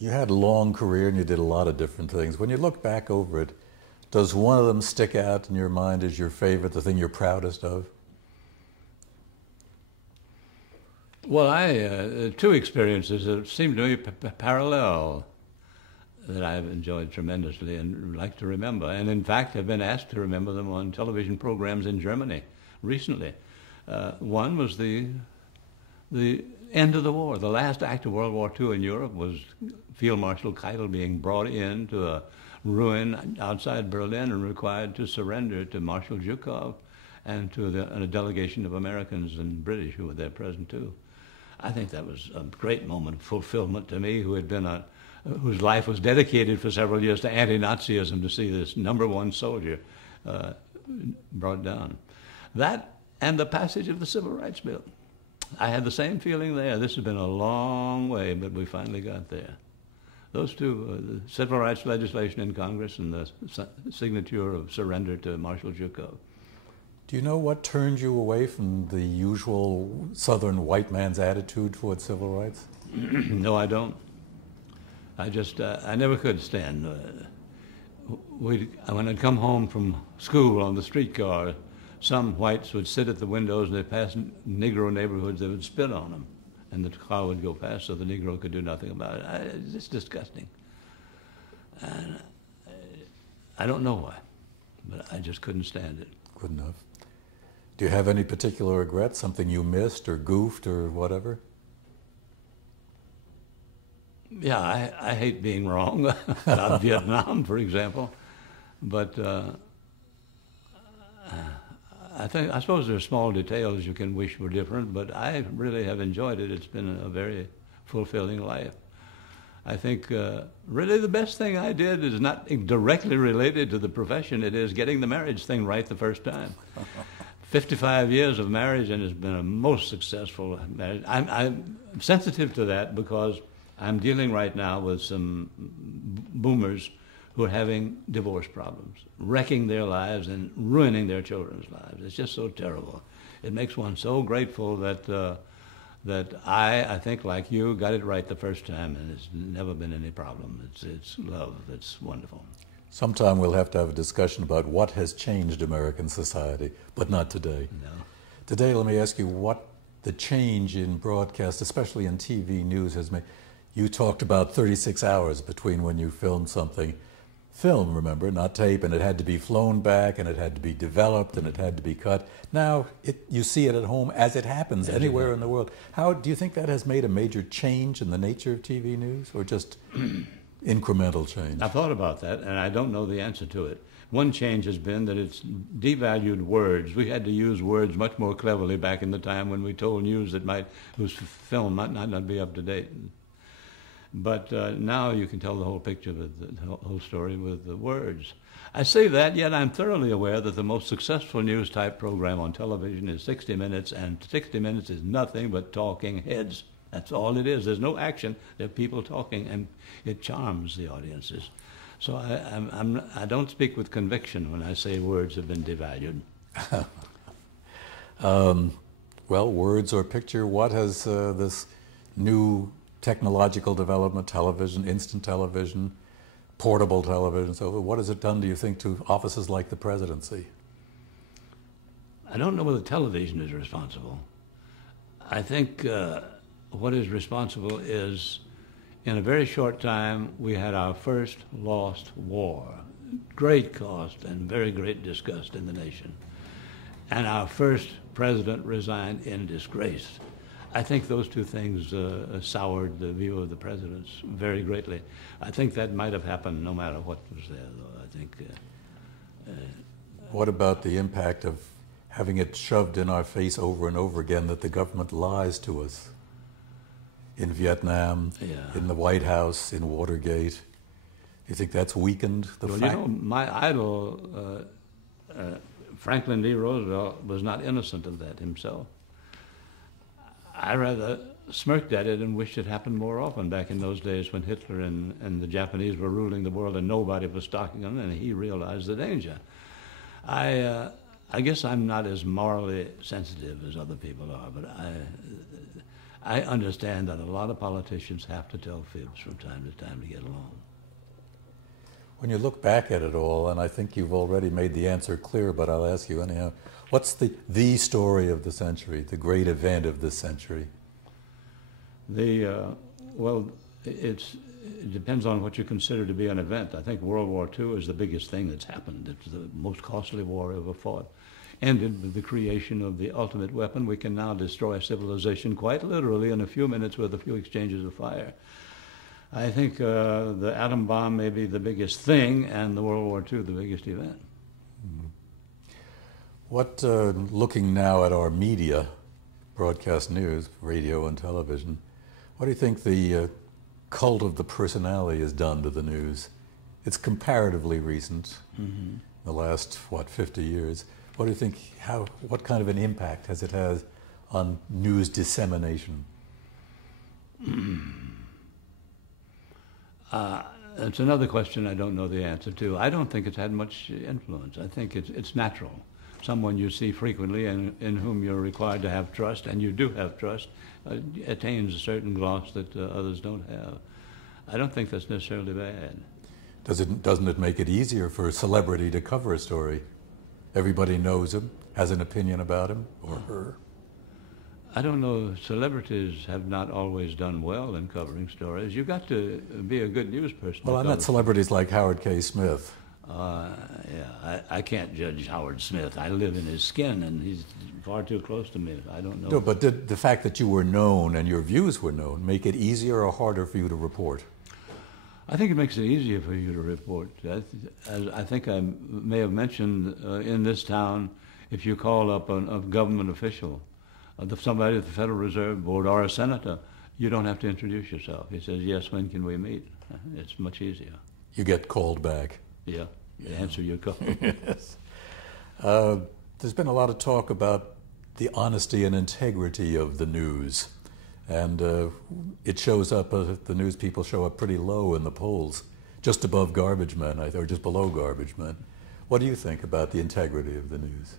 You had a long career and you did a lot of different things. When you look back over it, does one of them stick out in your mind as your favorite, the thing you're proudest of? Well, two experiences that seem to me parallel that I've enjoyed tremendously and like to remember. And in fact, I've been asked to remember them on television programs in Germany recently. One was the end of the war. The last act of World War II in Europe was Field Marshal Keitel being brought into a ruin outside Berlin and required to surrender to Marshal Zhukov and to a delegation of Americans and British who were there present too. I think that was a great moment of fulfillment to me, whose life was dedicated for several years to anti-Nazism, to see this #1 soldier brought down. That and the passage of the Civil Rights Bill. I had the same feeling there. This has been a long way, but we finally got there. Those two, the civil rights legislation in Congress and the signature of surrender to Marshal Zhukov. Do you know what turned you away from the usual Southern white man's attitude toward civil rights? No, I don't. I never could stand. When I'd come home from school on the streetcar, some whites would sit at the windows and they'd pass Negro neighborhoods, they would spit on them. And the car would go past so the Negro could do nothing about it. It's disgusting. And I don't know why, but I just couldn't stand it. Good enough. Do you have any particular regrets, something you missed or goofed or whatever? Yeah, I hate being wrong about Vietnam, for example. But I suppose there are small details you can wish were different, but I really have enjoyed it. It's been a very fulfilling life. I think really the best thing I did is not directly related to the profession. It is getting the marriage thing right the first time. 55 years of marriage, and it's been a most successful marriage. I'm sensitive to that because I'm dealing right now with some boomers who are having divorce problems, wrecking their lives and ruining their children's lives. It's just so terrible. It makes one so grateful that I think, like you, got it right the first time, and it's never been any problem. It's love that's wonderful. Sometime we'll have to have a discussion about what has changed American society, but not today. No. Today, let me ask you what the change in broadcast, especially in TV news, has made. You talked about 36 hours between when you filmed something. Film, remember, not tape, and it had to be flown back, and it had to be developed, and it had to be cut. Now, you see it at home as it happens anywhere in the world. How do you think that has made a major change in the nature of TV news, or just incremental change? I thought about that, and I don't know the answer to it. One change has been that it's devalued words. We had to use words much more cleverly back in the time when we told news whose film might not be up to date. But now you can tell the whole picture, the whole story with the words. I say that, yet I'm thoroughly aware that the most successful news-type program on television is 60 Minutes, and 60 Minutes is nothing but talking heads. That's all it is. There's no action. There are people talking, and it charms the audiences. So I don't speak with conviction when I say words have been devalued. Well, words or picture, what has this new technological development, television, instant television, portable television, so what has it done, do you think, to offices like the presidency? I don't know whether television is responsible. I think what is responsible is, in a very short time, we had our first lost war. Great cost and very great disgust in the nation. And our first president resigned in disgrace. I think those two things soured the view of the presidents very greatly. I think that might have happened no matter what was there, though. I think. What about the impact of having it shoved in our face over and over again that the government lies to us? In Vietnam, in the White House, in Watergate. You think that's weakened the fact? You know, my idol, Franklin D. Roosevelt, was not innocent of that himself. I rather smirked at it and wished it happened more often back in those days when Hitler and the Japanese were ruling the world and nobody was stalking them, and he realized the danger. I guess I'm not as morally sensitive as other people are, but I understand that a lot of politicians have to tell fibs from time to time to get along. When you look back at it all, and I think you've already made the answer clear, but I'll ask you anyhow, what's the story of the century, the great event of this century? Well, it depends on what you consider to be an event. I think World War II is the biggest thing that's happened. It's the most costly war ever fought. Ended with the creation of the ultimate weapon. We can now destroy civilization quite literally in a few minutes with a few exchanges of fire. I think the atom bomb may be the biggest thing, and the World War II the biggest event. Mm-hmm. What, looking now at our media, broadcast news, radio and television, what do you think the cult of the personality has done to the news? It's comparatively recent, the last, 50 years. What do you think, what kind of an impact has it had on news dissemination? That's another question I don't know the answer to. I don't think it's had much influence. I think it's natural. Someone you see frequently and in whom you're required to have trust, and you do have trust, attains a certain gloss that others don't have. I don't think that's necessarily bad. Doesn't it make it easier for a celebrity to cover a story? Everybody knows him, has an opinion about him or her. I don't know. Celebrities have not always done well in covering stories. You've got to be a good news person. Well, I meant celebrities like Howard K. Smith. Yeah, I can't judge Howard Smith. I live in his skin, and he's far too close to me. I don't know. No, but did the fact that you were known and your views were known make it easier or harder for you to report? I think it makes it easier for you to report. As I think I may have mentioned in this town, if you call up a government official, somebody at the Federal Reserve Board or a senator, you don't have to introduce yourself. He says, yes, when can we meet? It's much easier. You get called back. Yeah, answer your call. Yes. There's been a lot of talk about the honesty and integrity of the news. And it shows up, the news people show up pretty low in the polls, just above garbage men, or just below garbage men. What do you think about the integrity of the news?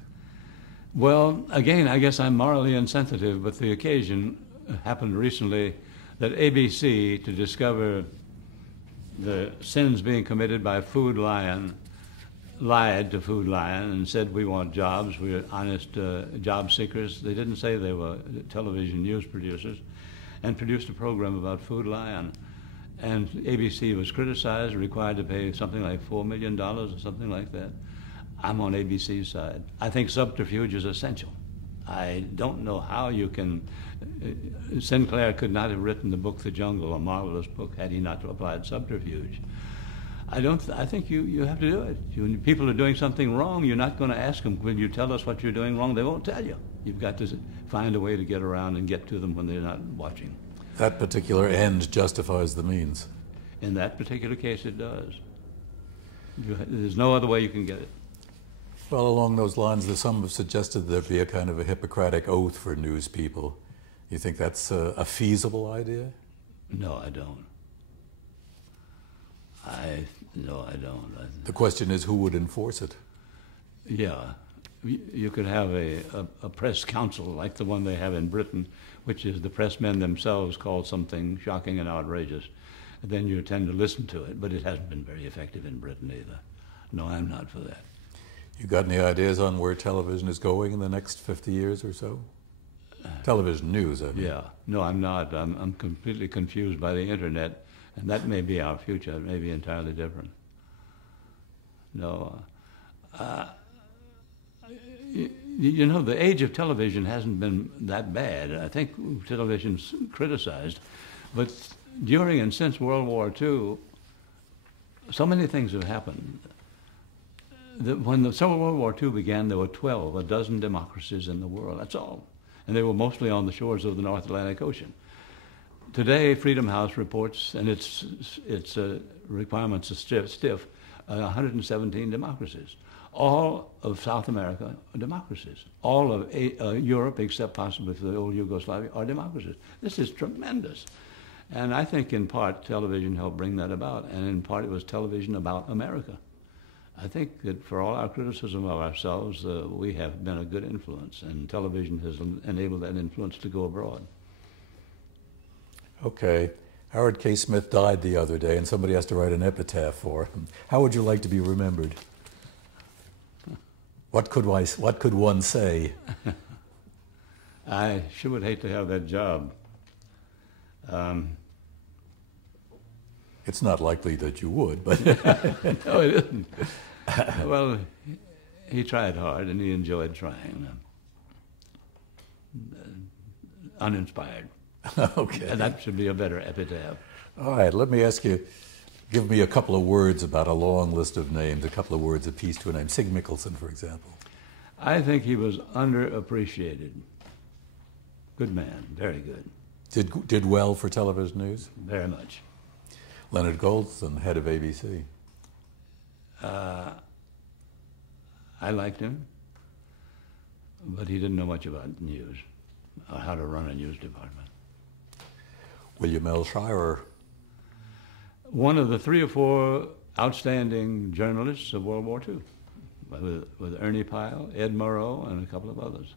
Well, again, I guess I'm morally insensitive, but the occasion happened recently that ABC, to discover the sins being committed by Food Lion, lied to Food Lion and said, we want jobs, we're honest job seekers. They didn't say they were television news producers, and produced a program about Food Lion. And ABC was criticized, required to pay something like $4 million or something like that. I'm on ABC's side. I think subterfuge is essential. I don't know how you can... Sinclair could not have written the book The Jungle, a marvelous book, had he not applied subterfuge. I think you have to do it. When people are doing something wrong, you're not going to ask them, will you tell us what you're doing wrong? They won't tell you. You've got to find a way to get around and get to them when they're not watching. That particular end justifies the means. In that particular case, it does. There's no other way you can get it. Well, along those lines, some have suggested there'd be a kind of a Hippocratic oath for news people. You think that's a feasible idea? No, I don't. No, I don't. The question is, who would enforce it? Yeah. You could have a press council like the one they have in Britain, which is the pressmen themselves call something shocking and outrageous. And then you tend to listen to it, but it hasn't been very effective in Britain either. No, I'm not for that. You got any ideas on where television is going in the next 50 years or so? Television news, I mean. Yeah. No, I'm not. I'm completely confused by the internet, and that may be our future. It may be entirely different. No. You know, the age of television hasn't been that bad. I think television's criticized, but during and since World War II, so many things have happened. When the Civil World War II began, there were 12 democracies in the world. That's all. And they were mostly on the shores of the North Atlantic Ocean. Today, Freedom House reports, and its requirements are stiff, 117 democracies. All of South America are democracies. All of Europe, except possibly for the old Yugoslavia, are democracies. This is tremendous. And I think in part television helped bring that about, and in part it was television about America. I think that for all our criticism of ourselves, we have been a good influence, and television has enabled that influence to go abroad. Okay. Howard K. Smith died the other day, and somebody has to write an epitaph for him. How would you like to be remembered? What could one say? I sure would hate to have that job. It's not likely that you would, but No, it isn't. Well, he tried hard, and he enjoyed trying. Uninspired. okay. And that should be a better epitaph. All right, let me ask you, give me a couple of words about a long list of names, a couple of words apiece to a name. Sig Mickelson, for example. I think he was underappreciated. Good man, very good. Did well for television news? Very much. Leonard Goldston, head of ABC. I liked him, but he didn't know much about news, or how to run a news department. William L. Shirer. One of the 3 or 4 outstanding journalists of World War II, with Ernie Pyle, Ed Murrow, and a couple of others.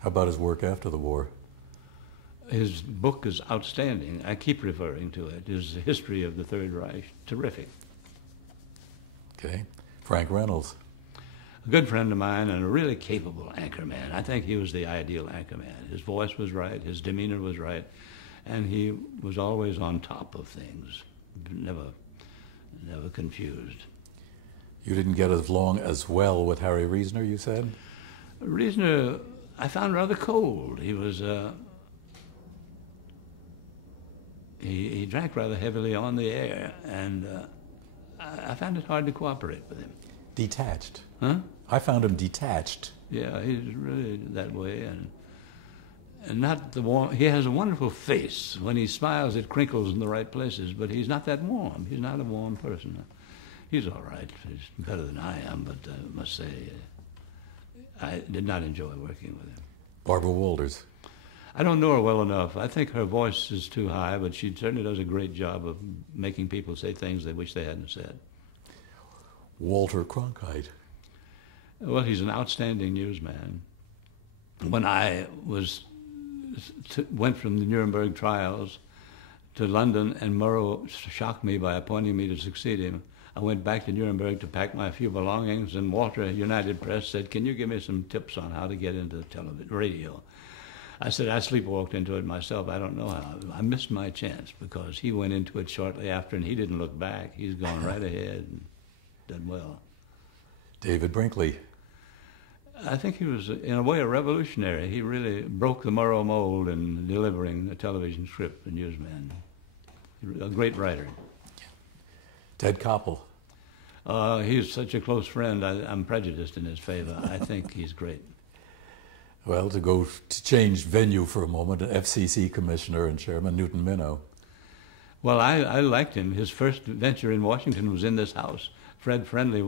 How about his work after the war? His book is outstanding. I keep referring to it. His history of the Third Reich, terrific. Okay. Frank Reynolds. A good friend of mine and a really capable anchorman. I think he was the ideal anchorman. His voice was right, his demeanor was right, and he was always on top of things, never confused. You didn't get along as well with Harry Reasoner, you said? Reasoner, I found rather cold. He was, he drank rather heavily on the air, and I found it hard to cooperate with him. Detached. Huh? I found him detached. Yeah, he's really that way, and not the warm. He has a wonderful face. When he smiles, it crinkles in the right places, but he's not that warm. He's not a warm person. He's all right. He's better than I am, but I must say, I did not enjoy working with him. Barbara Walters. I don't know her well enough. I think her voice is too high, but she certainly does a great job of making people say things they wish they hadn't said. Walter Cronkite. Well, he's an outstanding newsman. When I went from the Nuremberg trials to London, and Murrow shocked me by appointing me to succeed him, I went back to Nuremberg to pack my few belongings, and Walter at United Press said, "Can you give me some tips on how to get into radio?" I said, I sleepwalked into it myself. I don't know how. I missed my chance because he went into it shortly after, and he didn't look back. He's gone right ahead and done well. David Brinkley. I think he was, in a way, a revolutionary. He really broke the Murrow mold in delivering a television script, the newsman. A great writer. Ted Koppel. He's such a close friend. I'm prejudiced in his favor. I think he's great. Well, to change venue for a moment, FCC Commissioner and Chairman Newton Minow. Well, I liked him. His first venture in Washington was in this house. Fred Friendly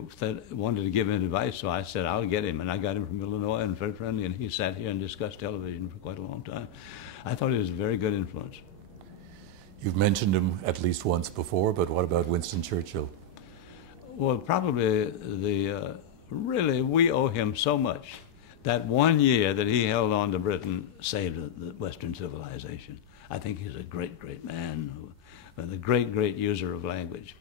wanted to give him advice, so I said, I'll get him. And I got him from Illinois, and Fred Friendly, and he sat here and discussed television for quite a long time. I thought he was a very good influence. You've mentioned him at least once before, but what about Winston Churchill? Well, probably really, we owe him so much. That 1 year that he held on to Britain saved the Western civilization. I think he's a great, great man, and a great, great user of language.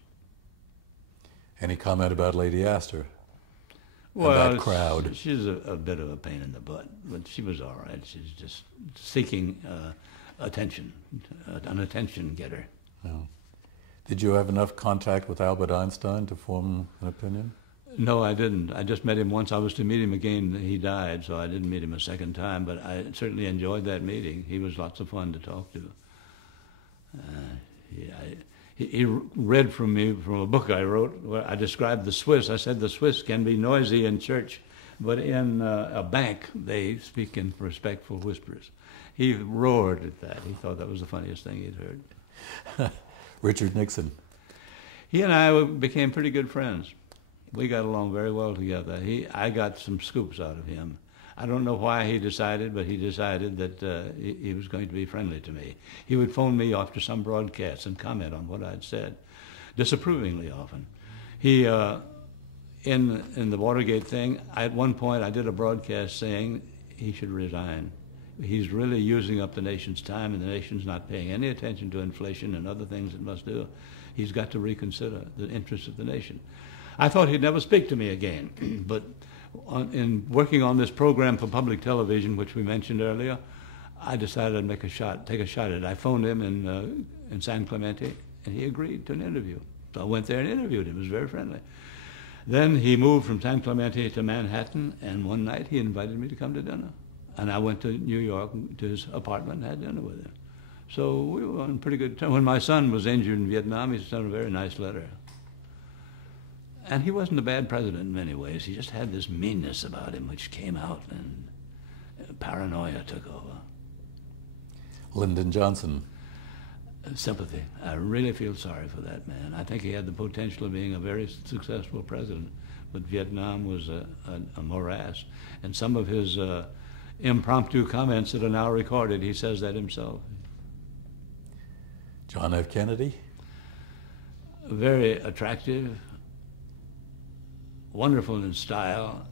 Any comment about Lady Astor? Well, that crowd. She's a bit of a pain in the butt, but she was all right. She's just seeking attention, an attention getter. Oh. Did you have enough contact with Albert Einstein to form an opinion? No, I didn't. I just met him once. I was to meet him again. He died, so I didn't meet him a second time, but I certainly enjoyed that meeting. He was lots of fun to talk to. He read from me from a book I wrote where I described the Swiss. I said the Swiss can be noisy in church, but in a bank they speak in respectful whispers. He roared at that. He thought that was the funniest thing he'd heard. Richard Nixon. He and I became pretty good friends. We got along very well together. I got some scoops out of him. I don't know why he decided, but he decided that he was going to be friendly to me. He would phone me after some broadcasts and comment on what I'd said, disapprovingly often. He, in the Watergate thing, at one point I did a broadcast saying he should resign. he's really using up the nation's time, and the nation's not paying any attention to inflation and other things it must do. He's got to reconsider the interests of the nation. I thought he'd never speak to me again, but in working on this program for public television, which we mentioned earlier, I decided I'd take a shot at it. I phoned him in San Clemente, and he agreed to an interview. So I went there and interviewed him. He was very friendly. Then he moved from San Clemente to Manhattan, and one night he invited me to come to dinner. And I went to New York to his apartment and had dinner with him. So we were on pretty good terms. When my son was injured in Vietnam, he sent a very nice letter. And he wasn't a bad president in many ways. He just had this meanness about him which came out, and paranoia took over. Lyndon Johnson. Sympathy. I really feel sorry for that man. I think he had the potential of being a very successful president, but Vietnam was a morass. And some of his impromptu comments that are now recorded, he says that himself. John F. Kennedy. Very attractive, wonderful in style,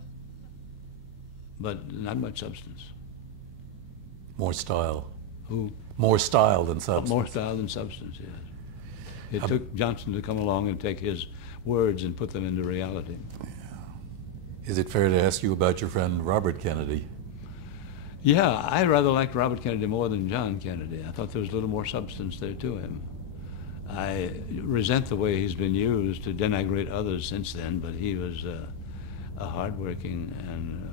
but not much substance. More style. Who? More style than substance. More style than substance, yes. It took Johnson to come along and take his words and put them into reality. Yeah. Is it fair to ask you about your friend Robert Kennedy? Yeah, I rather liked Robert Kennedy more than John Kennedy. I thought there was a little more substance there to him. I resent the way he's been used to denigrate others since then, but he was a hardworking and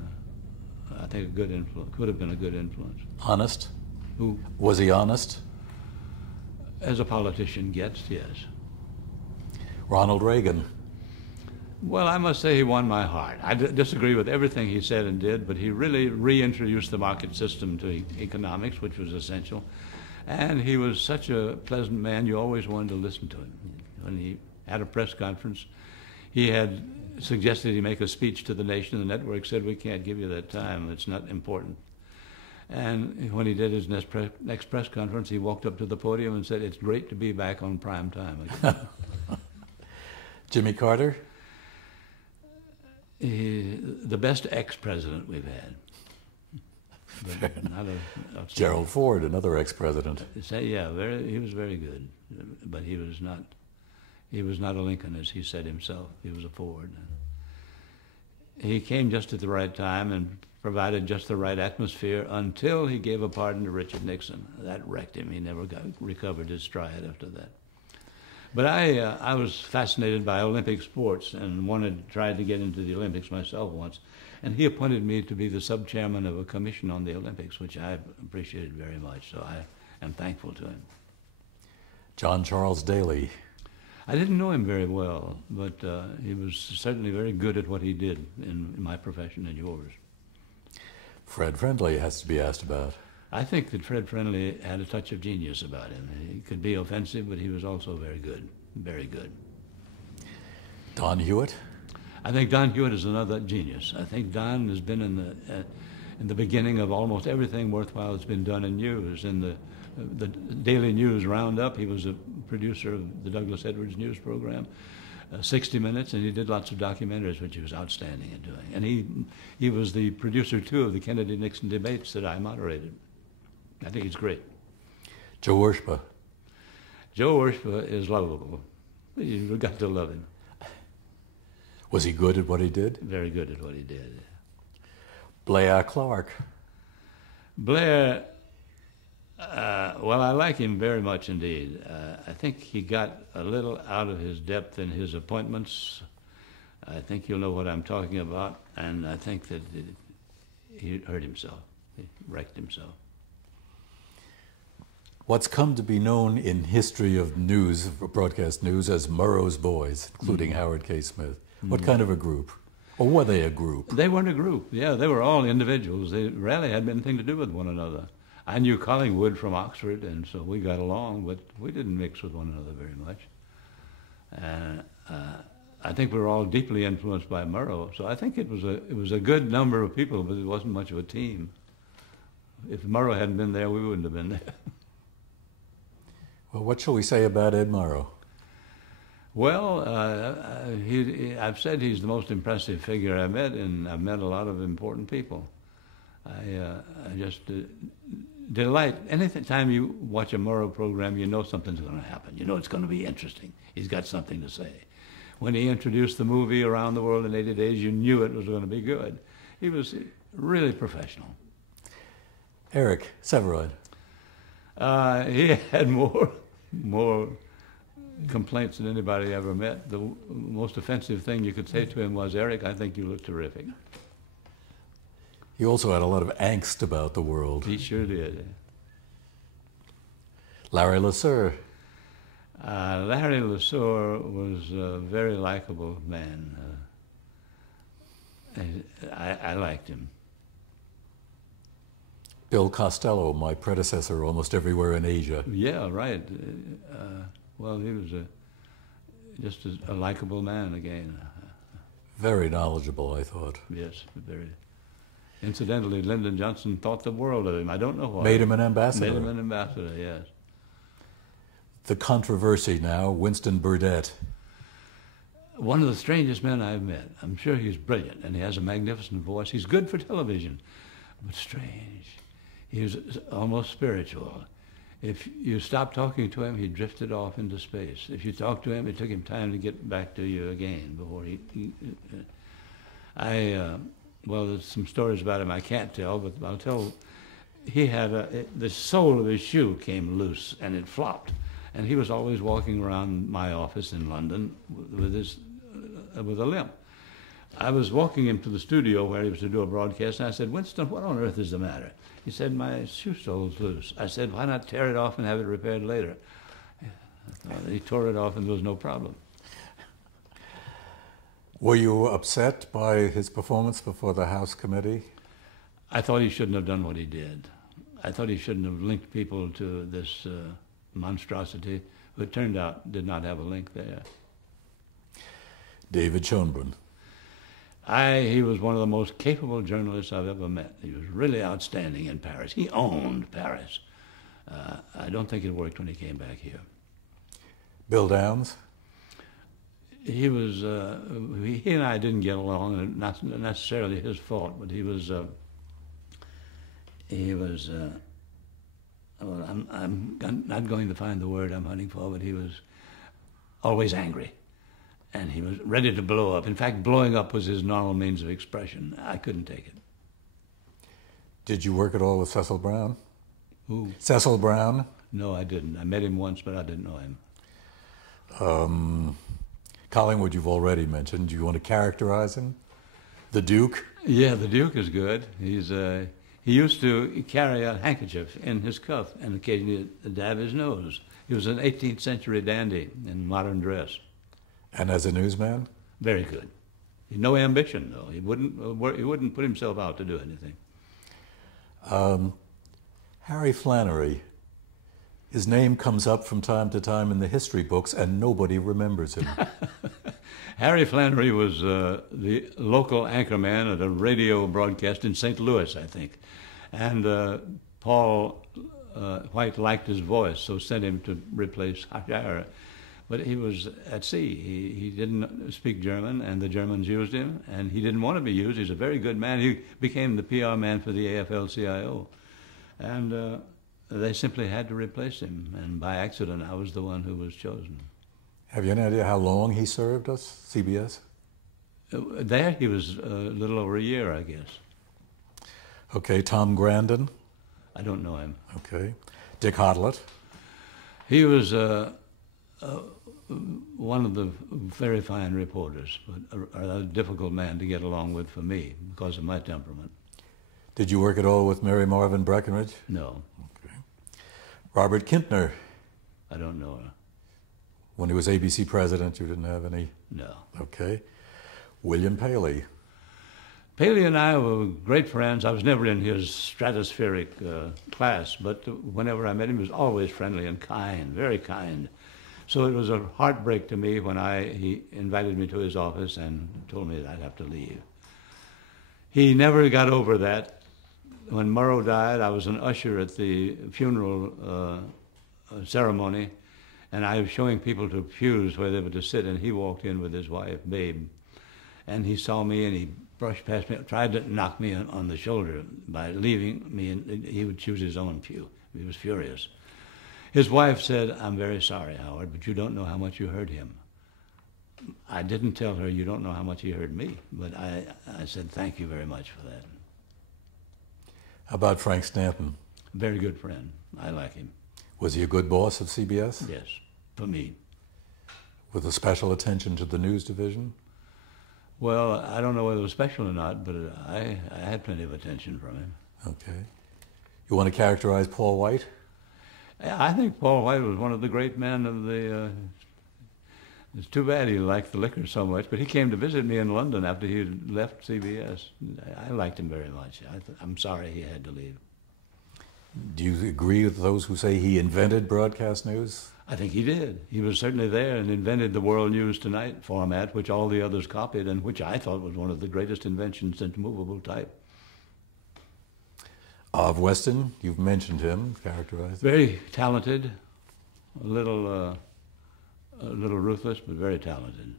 I think a good influence, could have been a good influence. Honest? Who? Was he honest? As a politician gets, yes. Ronald Reagan. Well, I must say he won my heart. I disagree with everything he said and did, but he really reintroduced the market system to economics, which was essential. And he was such a pleasant man, you always wanted to listen to him. When he had a press conference, he had suggested he make a speech to the nation. The network said, "We can't give you that time. It's not important." And when he did his next press conference, he walked up to the podium and said, "It's great to be back on prime time again." Jimmy Carter? The best ex-president we've had. But not Gerald Ford, another ex-president. Yeah, he was very good, but he was not a Lincoln, as he said himself. He was a Ford. He came just at the right time and provided just the right atmosphere until he gave a pardon to Richard Nixon. That wrecked him. He never recovered his stride after that. But I was fascinated by Olympic sports and tried to get into the Olympics myself once. And he appointed me to be the sub-chairman of a commission on the Olympics, which I appreciated very much. So I am thankful to him. John Charles Daly. I didn't know him very well, but he was certainly very good at what he did in my profession and yours. Fred Friendly has to be asked about. I think that Fred Friendly had a touch of genius about him. He could be offensive, but he was also very good, very good. Don Hewitt? I think Don Hewitt is another genius. I think Don has been in the beginning of almost everything worthwhile that's been done in news. In the Daily News Roundup, he was a producer of the Douglas Edwards News program, 60 Minutes, and he did lots of documentaries, which he was outstanding at doing. And he was the producer, too, of the Kennedy-Nixon debates that I moderated. I think he's great. Joe Urshba. Joe Urshba is lovable. You've got to love him. Was he good at what he did? Very good at what he did. Blair Clark. Blair, well, I like him very much indeed. I think he got a little out of his depth in his appointments. I think you'll know what I'm talking about, and I think that he hurt himself. He wrecked himself. What's come to be known in history of news, broadcast news, as Murrow's Boys, including Howard K. Smith. What kind of a group? Or were they a group? They weren't a group. Yeah, they were all individuals. They rarely had anything to do with one another. I knew Collingwood from Oxford, and so we got along, but we didn't mix with one another very much. And I think we were all deeply influenced by Murrow. So I think it was a good number of people, but it wasn't much of a team. If Murrow hadn't been there, we wouldn't have been there. Well, what shall we say about Ed Murrow? Well, I've said he's the most impressive figure I've met, and I've met a lot of important people. I just delight. Anytime you watch a Murrow program, you know something's going to happen. You know it's going to be interesting. He's got something to say. When he introduced the movie Around the World in 80 Days, you knew it was going to be good. He was really professional. Eric Sevareid. He had more complaints than anybody ever met. The most offensive thing you could say to him was, "Eric, I think you look terrific." He also had a lot of angst about the world. He sure did. Larry LeSueur. Larry LeSueur was a very likable man. I liked him. Bill Costello, my predecessor almost everywhere in Asia. Yeah, right. Well, he was just a likable man again. Very knowledgeable, I thought. Yes, very. Incidentally, Lyndon Johnson thought the world of him. I don't know why. Made him an ambassador. Made him an ambassador, yes. The controversy now, Winston Burdett. One of the strangest men I've met. I'm sure he's brilliant, and he has a magnificent voice. He's good for television, but strange. He was almost spiritual. If you stopped talking to him, he drifted off into space. If you talked to him, it took him time to get back to you again before well, there's some stories about him I can't tell, but I'll tell. He had the sole of his shoe came loose and it flopped, and he was always walking around my office in London with a limp. I was walking him to the studio where he was to do a broadcast, and I said, "Winston, what on earth is the matter?" He said, "My shoe sole's loose." I said, "Why not tear it off and have it repaired later?" He tore it off and there was no problem. Were you upset by his performance before the House committee? I thought he shouldn't have done what he did. I thought he shouldn't have linked people to this monstrosity, who it turned out did not have a link there. David Schoenbrunn. He was one of the most capable journalists I've ever met. He was really outstanding in Paris. He owned Paris. I don't think it worked when he came back here. Bill Downs. He was. He and I didn't get along, and not necessarily his fault, but he was. Well, I'm not going to find the word I'm hunting for, but he was always angry. And he was ready to blow up. In fact, blowing up was his normal means of expression. I couldn't take it. Did you work at all with Cecil Brown? Who? Cecil Brown? No, I didn't. I met him once, but I didn't know him. Collingwood, you've already mentioned. Do you want to characterize him? The Duke? Yeah, the Duke is good. He used to carry a handkerchief in his cuff and occasionally dab his nose. He was an 18th century dandy in modern dress. And as a newsman? Very good. No ambition, though. He wouldn't put himself out to do anything. Harry Flannery. His name comes up from time to time in the history books, and nobody remembers him. Harry Flannery was the local anchorman at a radio broadcast in St. Louis, I think. And Paul White liked his voice, so sent him to replace Harry. But he was at sea. He didn't speak German, and the Germans used him, and he didn't want to be used. He's a very good man. He became the PR man for the AFL-CIO. And they simply had to replace him, and by accident, I was the one who was chosen. Have you any idea how long he served us, CBS? There, he was a little over a year, I guess. Okay, Tom Grandin? I don't know him. Okay. Dick Hodlett? He was one of the very fine reporters, but a difficult man to get along with for me because of my temperament. Did you work at all with Mary Marvin Breckinridge? No. Okay. Robert Kintner? I don't know her. When he was ABC president, you didn't have any? No. Okay. William Paley? Paley and I were great friends. I was never in his stratospheric class, but whenever I met him, he was always friendly and kind, very kind. So it was a heartbreak to me when he invited me to his office and told me that I'd have to leave. He never got over that. When Murrow died, I was an usher at the funeral ceremony, and I was showing people to pews where they were to sit, and he walked in with his wife, Babe. And he saw me, and he brushed past me, tried to knock me on the shoulder by leaving me, and he would choose his own pew. He was furious. His wife said, "I'm very sorry, Howard, but you don't know how much you hurt him." I didn't tell her, "You don't know how much he hurt me," but I said, "Thank you very much for that." How about Frank Stanton? Very good friend. I like him. Was he a good boss of CBS? Yes, for me. With a special attention to the news division? Well, I don't know whether it was special or not, but I had plenty of attention from him. Okay. You want to characterize Paul White? I think Paul White was one of the great men of the... it's too bad he liked the liquor so much, but he came to visit me in London after he had left CBS. I liked him very much. I'm sorry he had to leave. Do you agree with those who say he invented broadcast news? I think he did. He was certainly there and invented the World News Tonight format, which all the others copied, and which I thought was one of the greatest inventions since movable type. Of Weston, you've mentioned him, characterized. Very talented, a little ruthless, but very talented.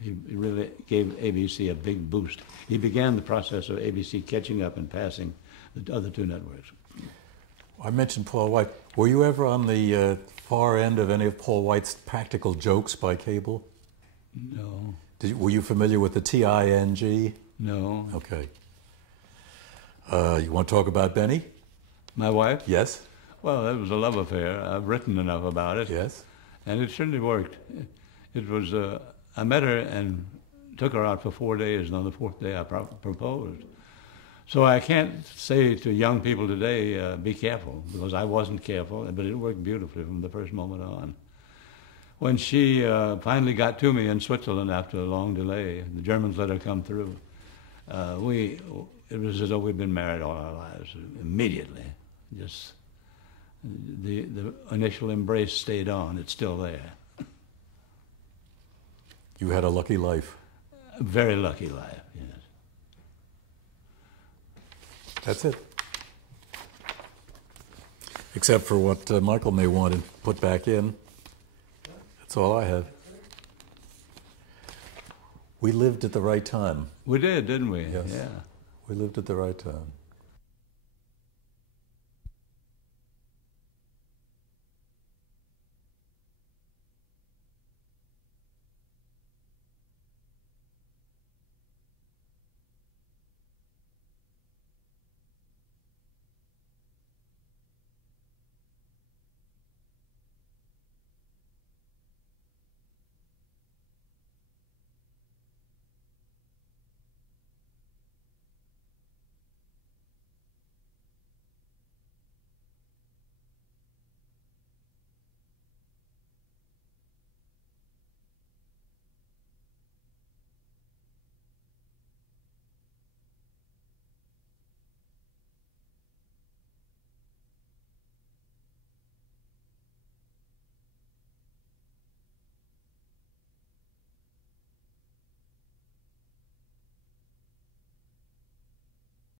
He really gave ABC a big boost. He began the process of ABC catching up and passing the other two networks. I mentioned Paul White. Were you ever on the far end of any of Paul White's practical jokes by cable? No. Were you familiar with the TING? No. Okay. You want to talk about Benny? My wife? Yes. Well, it was a love affair. I've written enough about it. Yes. And it certainly worked. It was, I met her and took her out for 4 days, and on the fourth day I proposed. So I can't say to young people today, be careful, because I wasn't careful, but it worked beautifully from the first moment on. When she finally got to me in Switzerland after a long delay, the Germans let her come through, it was as though we'd been married all our lives, immediately. Just the initial embrace stayed on, it's still there. You had a lucky life. A very lucky life, yes. That's it. Except for what Michael may want to put back in. That's all I have. We lived at the right time. We did, didn't we? Yes. Yeah. We lived at the right time.